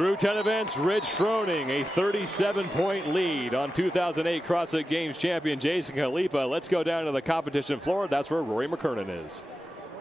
Through 10 events, Rich Froning, a 37-point lead on 2008 CrossFit Games champion Jason Khalipa. Let's go down to the competition floor. That's where Rory McKernan is.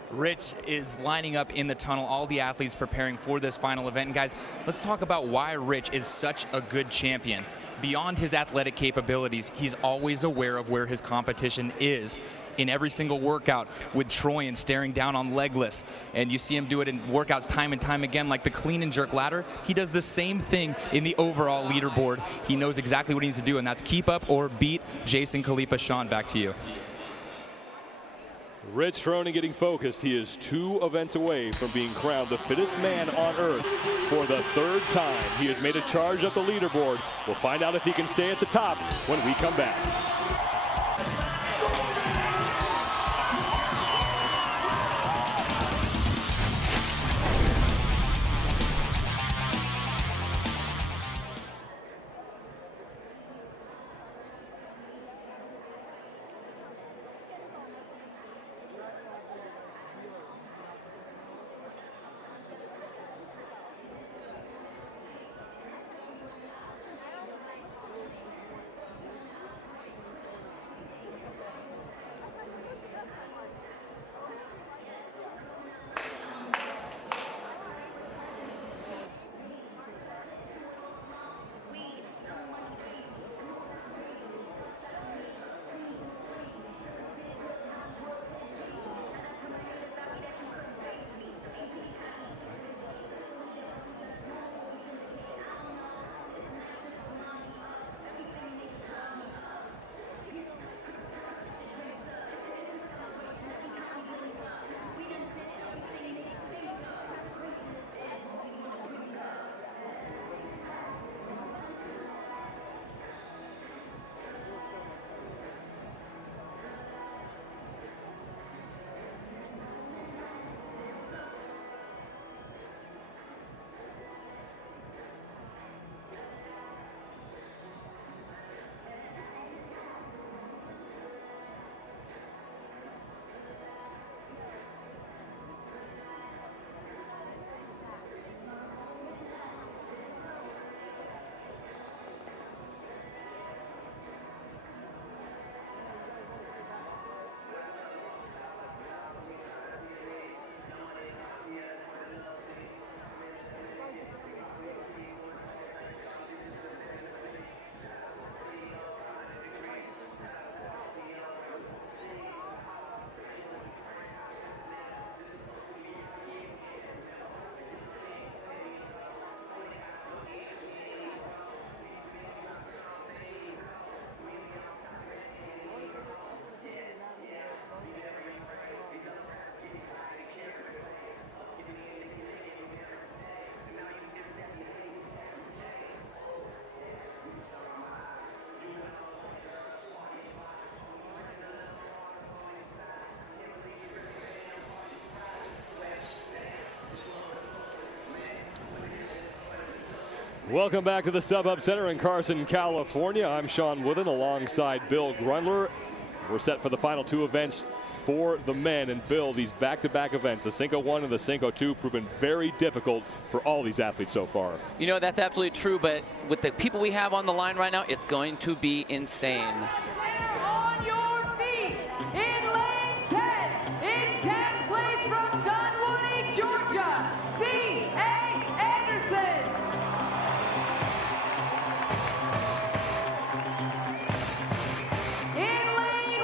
Rich is lining up in the tunnel, all the athletes preparing for this final event. And guys, let's talk about why Rich is such a good champion. Beyond his athletic capabilities, he's always aware of where his competition is in every single workout with Troy and staring down on legless. And you see him do it in workouts time and time again, like the clean and jerk ladder. He does the same thing in the overall leaderboard. He knows exactly what he needs to do, and that's keep up or beat Jason Khalipa. Sean, back to you. Rich Froning getting focused. He is 2 events away from being crowned the fittest man on earth for the 3rd time. He has made a charge up the leaderboard. We'll find out if he can stay at the top when we come back. Welcome back to the StubHub Center in Carson, California. I'm Sean Wooden alongside Bill Grundler. We're set for the final 2 events for the men. And Bill, these back-to-back events, the Cinco 1 and the Cinco 2, proven very difficult for all these athletes so far. You know, that's absolutely true, but with the people we have on the line right now, it's going to be insane. On your feet, in lane 10, in 10th place from Dunwoody, Georgia, C.A. Anderson. In lane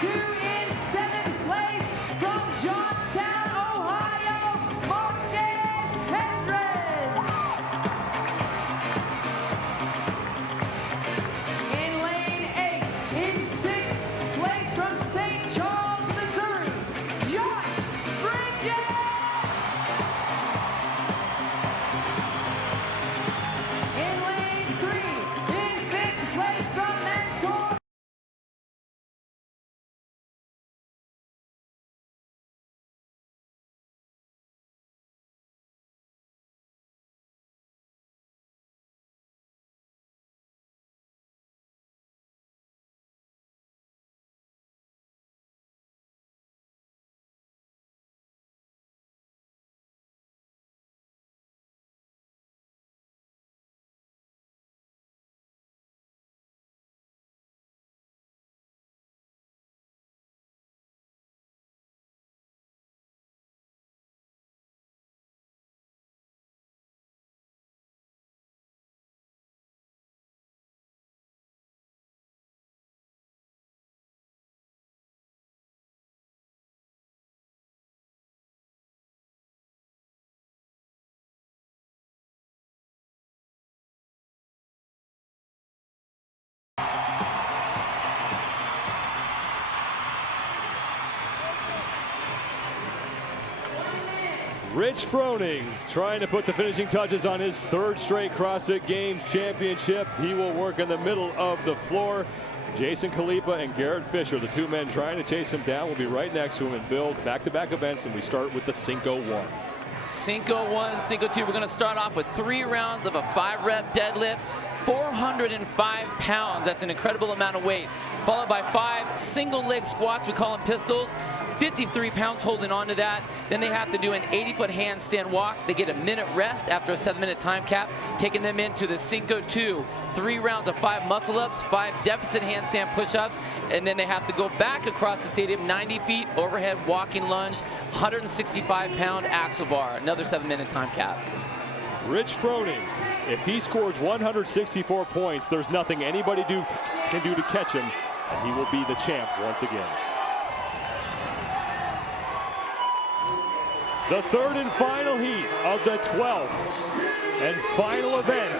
2 in Rich Froning trying to put the finishing touches on his third straight CrossFit Games championship. He will work in the middle of the floor. Jason Khalipa and Garrett Fisher, the two men trying to chase him down, will be right next to him and build back-to-back events, and we start with the Cinco 1. Cinco 1, Cinco 2, we're going to start off with 3 rounds of a 5-rep deadlift, 405 pounds. That's an incredible amount of weight. Followed by 5 single leg squats, we call them pistols. 53 pounds holding on to that. Then they have to do an 80-foot handstand walk. They get a minute rest after a 7-minute time cap, taking them into the Cinco 2. 3 rounds of 5 muscle ups, 5 deficit handstand push-ups, and then they have to go back across the stadium, 90 feet overhead walking lunge, 165-pound axle bar, another 7-minute time cap. Rich Froning, if he scores 164 points, there's nothing anybody can do to catch him, and he will be the champ once again. The third and final heat of the 12th and final event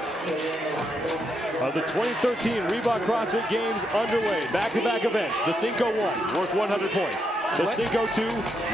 of the 2013 Reebok CrossFit Games underway. Back-to-back events. The Cinco 1 worth 100 points. The Cinco 2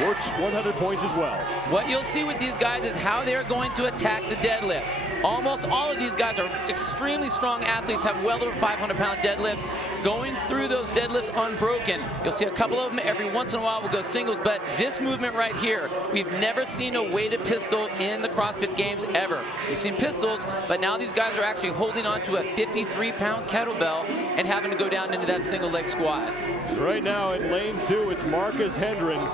works 100 points as well. What you'll see with these guys is how they're going to attack the deadlift. Almost all of these guys are extremely strong athletes, have well over 500-pound deadlifts. Going through those deadlifts unbroken. You'll see a couple of them every once in a while will go singles, but this movement right here, we've never seen a weighted pistol in the CrossFit Games ever. We've seen pistols, but now these guys are actually holding on to a 53-pound kettlebell and having to go down into that single leg squat. Right now in lane 2, it's Marcus Hendren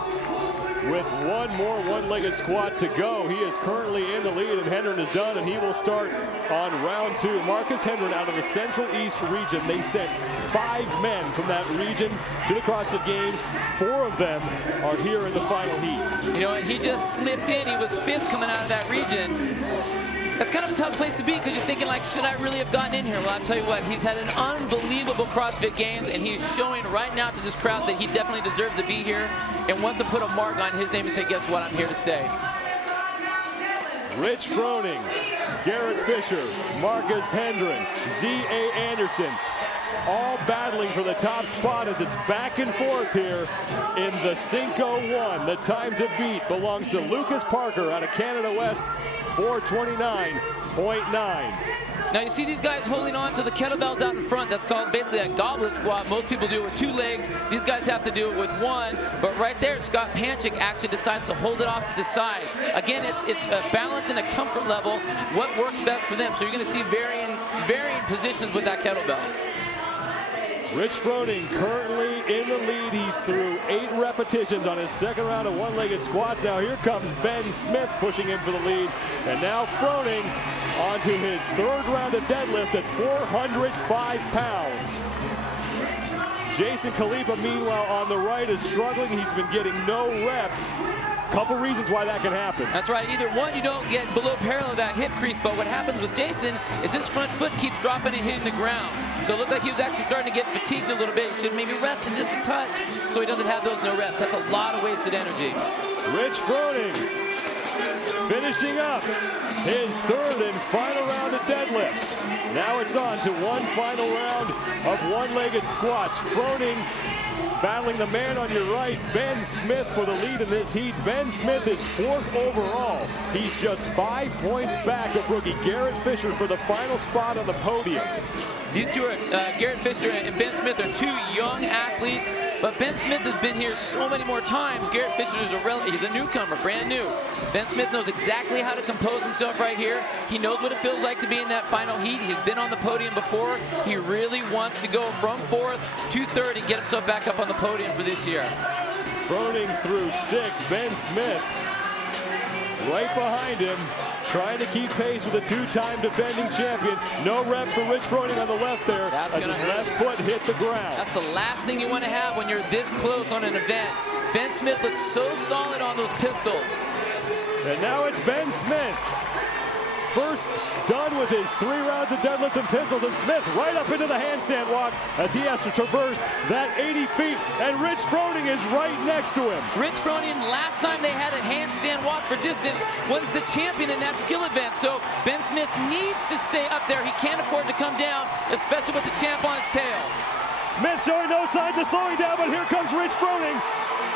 with one more one-legged squat to go. He is currently in the lead, and Hendren is done, and he will start on round 2. Marcus Hendren out of the Central East region. They sent 5 men from that region to the CrossFit Games. 4 of them are here in the final heat. You know, he just slipped in. He was 5th coming out of that region. That's kind of a tough place to be because you're thinking, like, should I really have gotten in here? Well, I'll tell you what, he's had an unbelievable CrossFit Games, and he's showing right now to this crowd that he definitely deserves to be here and wants to put a mark on his name and say, guess what, I'm here to stay. Rich Froning, Garrett Fisher, Marcus Hendren, Z.A. Anderson, all battling for the top spot as it's back and forth here in the Cinco 1. The time to beat belongs to Lucas Parker out of Canada West, 429.9. Now you see these guys holding on to the kettlebells out in front. That's called basically a goblet squat. Most people do it with 2 legs. These guys have to do it with 1. But right there, Scott Panchik actually decides to hold it off to the side. Again, it's a balance and a comfort level. What works best for them? So you're going to see varying positions with that kettlebell. Rich Froning currently in the lead. He's through 8 repetitions on his second round of one-legged squats. Now here comes Ben Smith pushing in for the lead. And now Froning onto his 3rd round of deadlift at 405 pounds. Jason Khalipa, meanwhile, on the right is struggling. He's been getting no reps. Couple reasons why that can happen. That's right. Either one, you don't get below parallel that hip crease, but what happens with Jason is his front foot keeps dropping and hitting the ground. So it looked like he was actually starting to get fatigued a little bit. He should maybe rest in just a touch so he doesn't have those no reps. That's a lot of wasted energy. Rich Froning finishing up his 3rd and final round of deadlifts. Now it's on to one final round of one-legged squats. Froning battling the man on your right, Ben Smith, for the lead in this heat. Ben Smith is 4th overall. He's just 5 points back of rookie Garrett Fisher for the final spot on the podium. These two are, Garrett Fisher and Ben Smith are 2 young athletes, but Ben Smith has been here so many more times. Garrett Fisher is he's a newcomer, brand new. Ben Smith knows exactly how to compose himself right here. He knows what it feels like to be in that final heat. He's been on the podium before. He really wants to go from 4th to 3rd and get himself back up on the podium for this year. Froning through 6, Ben Smith right behind him, trying to keep pace with a 2-time defending champion. No rep for Rich Froning on the left there as his left foot hit the ground. That's the last thing you want to have when you're this close on an event. Ben Smith looks so solid on those pistols. And now it's Ben Smith. First done with his 3 rounds of deadlifts and pistols, and Smith right up into the handstand walk as he has to traverse that 80 feet, and Rich Froning is right next to him. Rich Froning, last time they had a handstand walk for distance, was the champion in that skill event, so Ben Smith needs to stay up there. He can't afford to come down, especially with the champ on his tail. Smith showing no signs of slowing down, but here comes Rich Froning.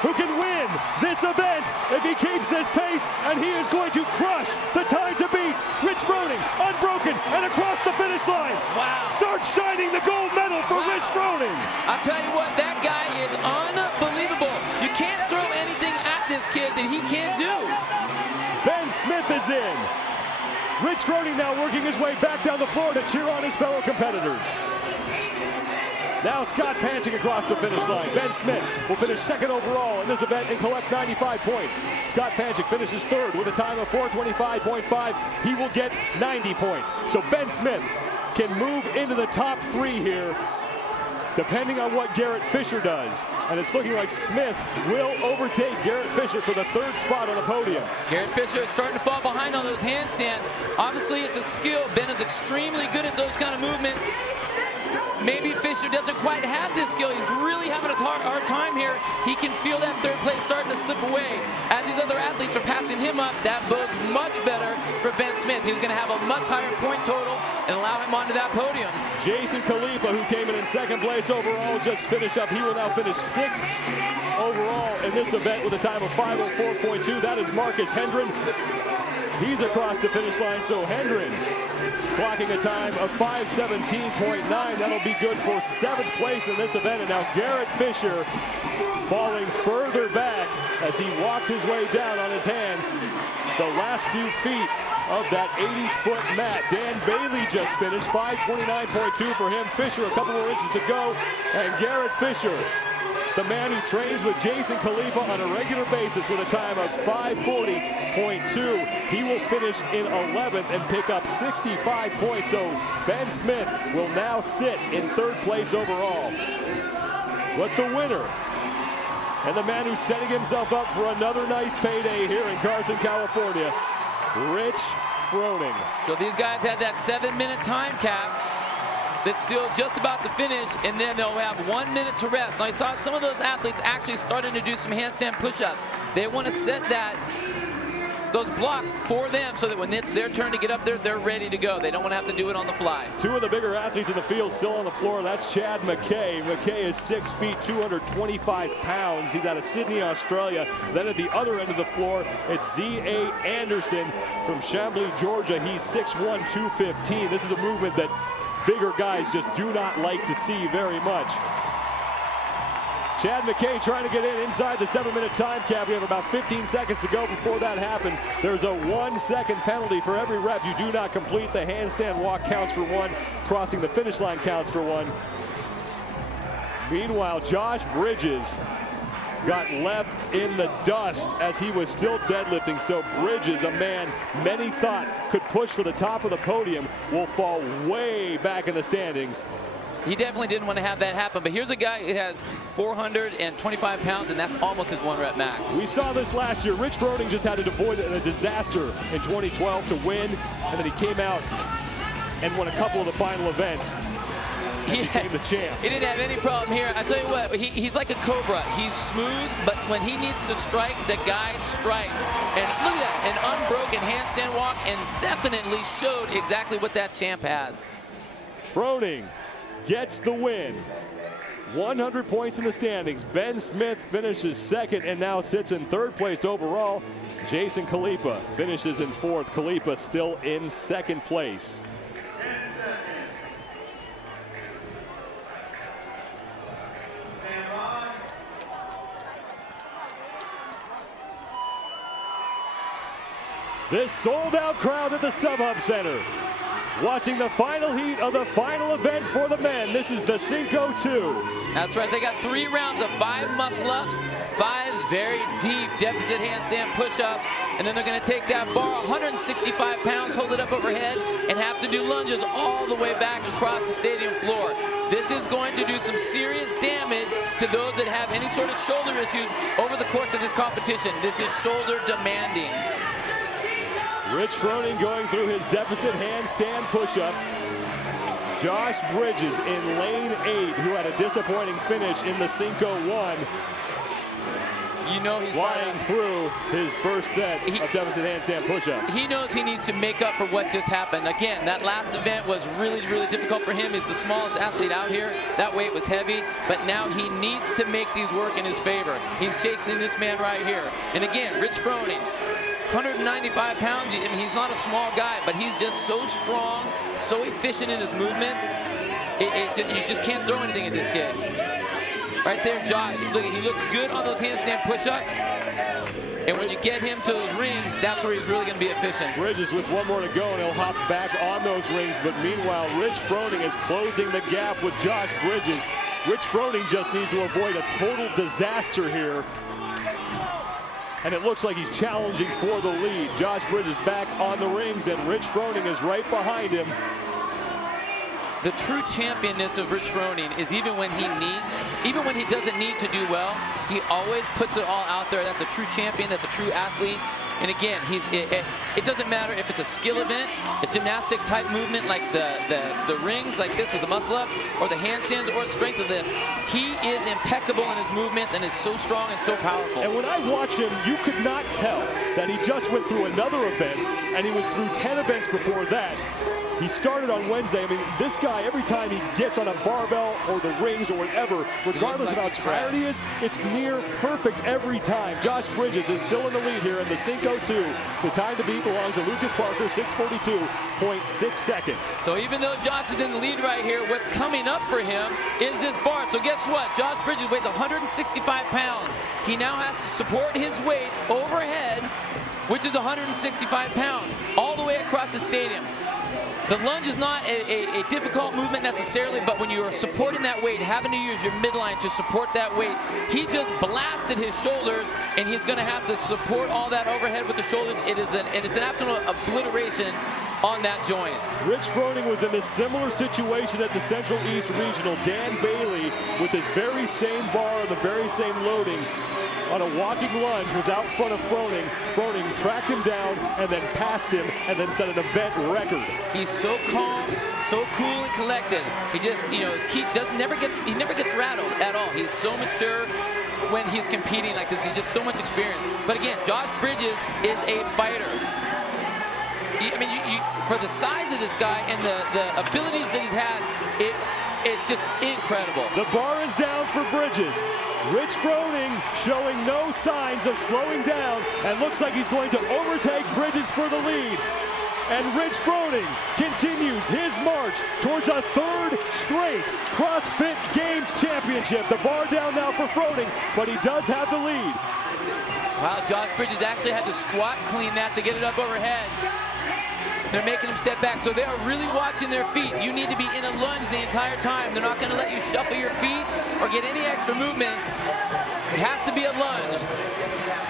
who can win this event if he keeps this pace, and he is going to crush the time to beat. Rich Froning, unbroken, and across the finish line. Wow. Start shining the gold medal for Rich Froning. I'll tell you what, that guy is unbelievable. You can't throw anything at this kid that he can't do. Ben Smith is in. Rich Froning now working his way back down the floor to cheer on his fellow competitors. Now Scott Panchik across the finish line. Ben Smith will finish second overall in this event and collect 95 points. Scott Panchik finishes third with a time of 425.5. He will get 90 points. So Ben Smith can move into the top 3 here, depending on what Garrett Fisher does. And it's looking like Smith will overtake Garrett Fisher for the 3rd spot on the podium. Garrett Fisher is starting to fall behind on those handstands. Obviously, it's a skill. Ben is extremely good at those kind of movements. Maybe Fisher doesn't quite have this skill. He's really having a hard time here. He can feel that 3rd place starting to slip away. As these other athletes are passing him up, that bodes much better for Ben Smith. He's going to have a much higher point total and allow him onto that podium. Jason Khalifa, who came in 2nd place overall, just finished up. He will now finish 6th overall in this event with a time of 5:04.2. That is Marcus Hendren. He's across the finish line, so Hendren clocking a time of 5:17.9. That'll be good for 7th place in this event. And now Garrett Fisher falling further back as he walks his way down on his hands the last few feet of that 80-foot mat. Dan Bailey just finished, 5:29.2 for him. Fisher a couple more inches to go, and Garrett Fisher, the man who trains with Jason Khalifa on a regular basis, with a time of 5:40.2. He will finish in 11th and pick up 65 points. So Ben Smith will now sit in 3rd place overall. But the winner, and the man who's setting himself up for another nice payday here in Carson, California, Rich Froning. So these guys had that 7-minute time cap that's still just about to finish, and then they'll have 1 minute to rest. Now, I saw some of those athletes actually starting to do some handstand push-ups. They want to set those blocks for them so that when it's their turn to get up there, they're ready to go. They don't want to have to do it on the fly. 2 of the bigger athletes in the field still on the floor. That's Chad McKay. McKay is 6 feet, 225 pounds. He's out of Sydney, Australia. Then at the other end of the floor, it's Z.A. Anderson from Chambly, Georgia. He's 6'1", 215. This is a movement that bigger guys just do not like to see very much. Chad McKay trying to get inside the 7-minute time cap. We have about 15 seconds to go before that happens. There's a 1-second penalty for every rep you do not complete. The handstand walk counts for 1. Crossing the finish line counts for 1. Meanwhile, Josh Bridges got left in the dust as he was still deadlifting. So Bridges, a man many thought could push for the top of the podium, will fall way back in the standings. He definitely didn't want to have that happen, but here's a guy who has 425 pounds, and that's almost his 1-rep max. We saw this last year. Rich Froning just had to avoid a disaster in 2012 to win, and then he came out and won a couple of the final events. He became the champ. He didn't have any problem here. I tell you what, he's like a cobra. He's smooth, but when he needs to strike, the guy strikes. And look at that, an unbroken handstand walk, and definitely showed exactly what that champ has. Froning gets the win. 100 points in the standings. Ben Smith finishes 2nd and now sits in 3rd place overall. Jason Khalifa finishes in 4th. Khalifa still in 2nd place. This sold-out crowd at the StubHub Center, watching the final heat of the final event for the men. This is the Cinco 2. That's right. They got 3 rounds of 5 muscle-ups, 5 very deep deficit handstand push-ups, and then they're going to take that bar, 165 pounds, hold it up overhead, and have to do lunges all the way back across the stadium floor. This is going to do some serious damage to those that have any sort of shoulder issues over the course of this competition. This is shoulder demanding. Rich Froning going through his deficit handstand push-ups. Josh Bridges in lane 8, who had a disappointing finish in the Cinco 1. You know he's flying through his first set of deficit handstand push-ups. He knows he needs to make up for what just happened. Again, that last event was really, really difficult for him. He's the smallest athlete out here. That weight was heavy, but now he needs to make these work in his favor. He's chasing this man right here. And again, Rich Froning, 195 pounds. I mean, he's not a small guy, but he's just so strong, so efficient in his movements. You just can't throw anything at this kid. Right there, Josh, look, he looks good on those handstand push-ups. And when you get him to those rings, that's where he's really going to be efficient. Bridges with one more to go, and he'll hop back on those rings. But meanwhile, Rich Froning is closing the gap with Josh Bridges. Rich Froning just needs to avoid a total disaster here. And it looks like he's challenging for the lead. Josh Bridges back on the rings, and Rich Froning is right behind him. The true championness of Rich Froning is even when he doesn't need to do well, he always puts it all out there. That's a true champion, that's a true athlete. And again, it doesn't matter if it's a skill event, a gymnastic type movement like the rings like this with the muscle up, or the handstands, or strength of lift. He is impeccable in his movements and is so strong and so powerful. And when I watch him, you could not tell that he just went through another event, and he was through 10 events before that. He started on Wednesday. I mean, this guy, every time he gets on a barbell or the rings or whatever, regardless of how tired he is, it's near perfect every time. Josh Bridges is still in the lead here in the Cinco 2. The time to beat belongs to Lucas Parker, 6:42.6 seconds. So even though Josh is in the lead right here, what's coming up for him is this bar. So guess what? Josh Bridges weighs 165 pounds. He now has to support his weight overhead, which is 165 pounds, all the way across the stadium. The lunge is not a difficult movement necessarily, but when you are supporting that weight, having to use your midline to support that weight, he just blasted his shoulders, and he's going to have to support all that overhead with the shoulders. It's an absolute obliteration on that joint. Rich Froning was in a similar situation at the Central East Regional. Dan Bailey, with his very same bar and the very same loading, on a walking lunge, was out front of Froning. Froning tracked him down and then passed him and then set an event record. He's so calm, so cool and collected. He just, you know, he never gets rattled at all. He's so mature when he's competing like this. He's just so much experience. But again, Josh Bridges is a fighter. I mean, for the size of this guy and the abilities that he has, it's just incredible. The bar is down for Bridges. Rich Froning showing no signs of slowing down and looks like he's going to overtake Bridges for the lead. And Rich Froning continues his march towards a third straight CrossFit Games Championship. The bar down now for Froning, but he does have the lead. Wow, Josh Bridges actually had to squat clean that to get it up overhead. They're making him step back, so they are really watching their feet. You need to be in a lunge the entire time. They're not going to let you shuffle your feet or get any extra movement. It has to be a lunge.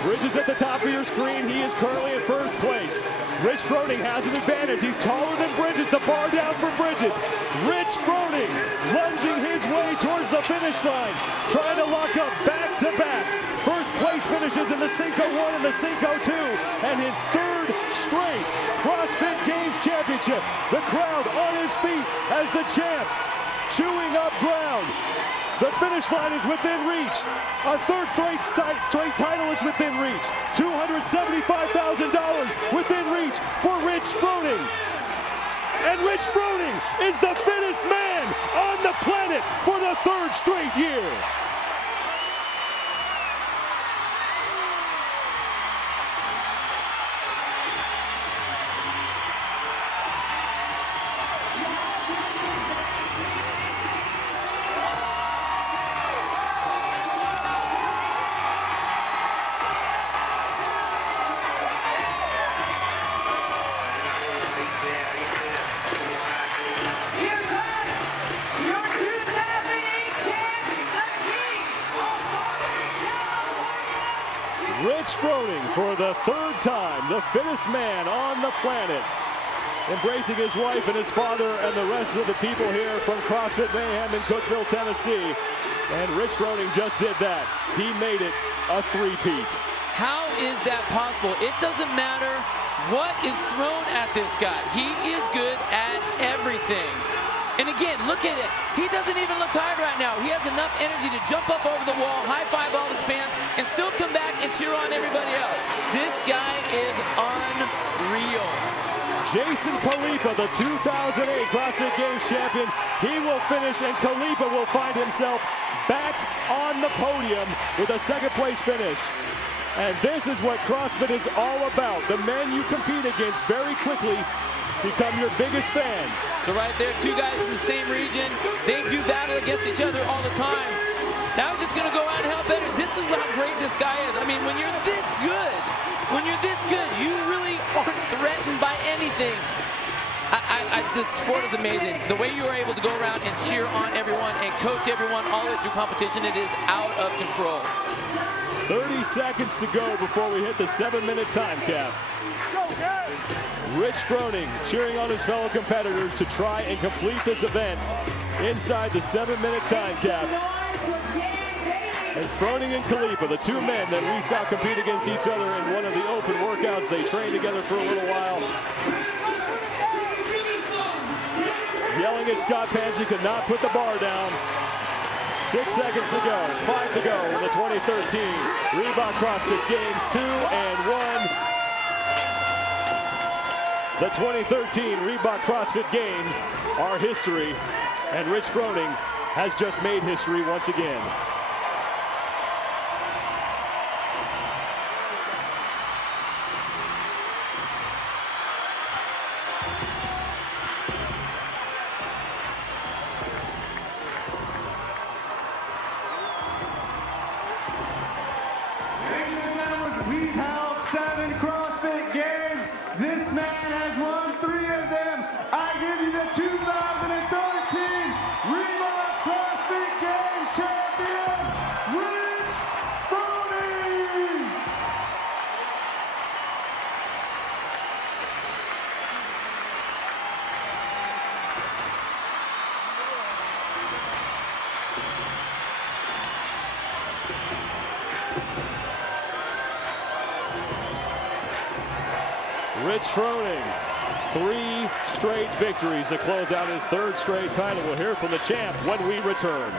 Bridges at the top of your screen. He is currently in first place. Rich Froning has an advantage. He's taller than Bridges. The bar down for Bridges. Rich Froning lunging his way towards the finish line, trying to lock up back-to-back. First place finishes in the Cinco 1 and the Cinco 2, and his third straight CrossFit Games Championship. The crowd on his feet as the champ, chewing up ground. The finish line is within reach. A third straight title is within reach. $275,000 within reach for Rich Froning. And Rich Froning is the fittest man on the planet for the third straight year. Rich Froning, for the third time, the fittest man on the planet, embracing his wife and his father and the rest of the people here from CrossFit Mayhem in Cookeville, Tennessee. And Rich Froning just did that. He made it a three-peat. How is that possible? It doesn't matter what is thrown at this guy. He is good at everything. And again, look at it. He doesn't even look tired right now. He has enough energy to jump up over the wall, high-five all his fans, and still come back cheer on everybody else. This guy is unreal. Jason Khalipa, the 2008 CrossFit Games champion, he will finish, and Khalipa will find himself back on the podium with a second-place finish. And this is what CrossFit is all about. The men you compete against very quickly become your biggest fans. So right there, two guys from the same region, they do battle against each other all the time. Now I'm just going to go out and help better. This is how great this guy is. I mean, when you're this good, you really aren't threatened by anything. This sport is amazing. The way you are able to go around and cheer on everyone and coach everyone all the way through competition, it is out of control. 30 seconds to go before we hit the 7-minute time cap. Rich Froning cheering on his fellow competitors to try and complete this event inside the 7-minute time cap. And Froning and Khalipa, the two men that we saw compete against each other in one of the open workouts. They trained together for a little while. Yelling at Scott Pansy to not put the bar down. 6 seconds to go, 5 to go in the 2013 Reebok CrossFit Games 2 and 1. The 2013 Reebok CrossFit Games are history, and Rich Froning has just made history once again. We've held 7 CrossFit Games. This man has won 3 of them. I give you the 2013 Reebok CrossFit Games champion, Rich Froning. Rich Froning, 3 straight victories to close out his 3rd straight title. We'll hear from the champ when we return.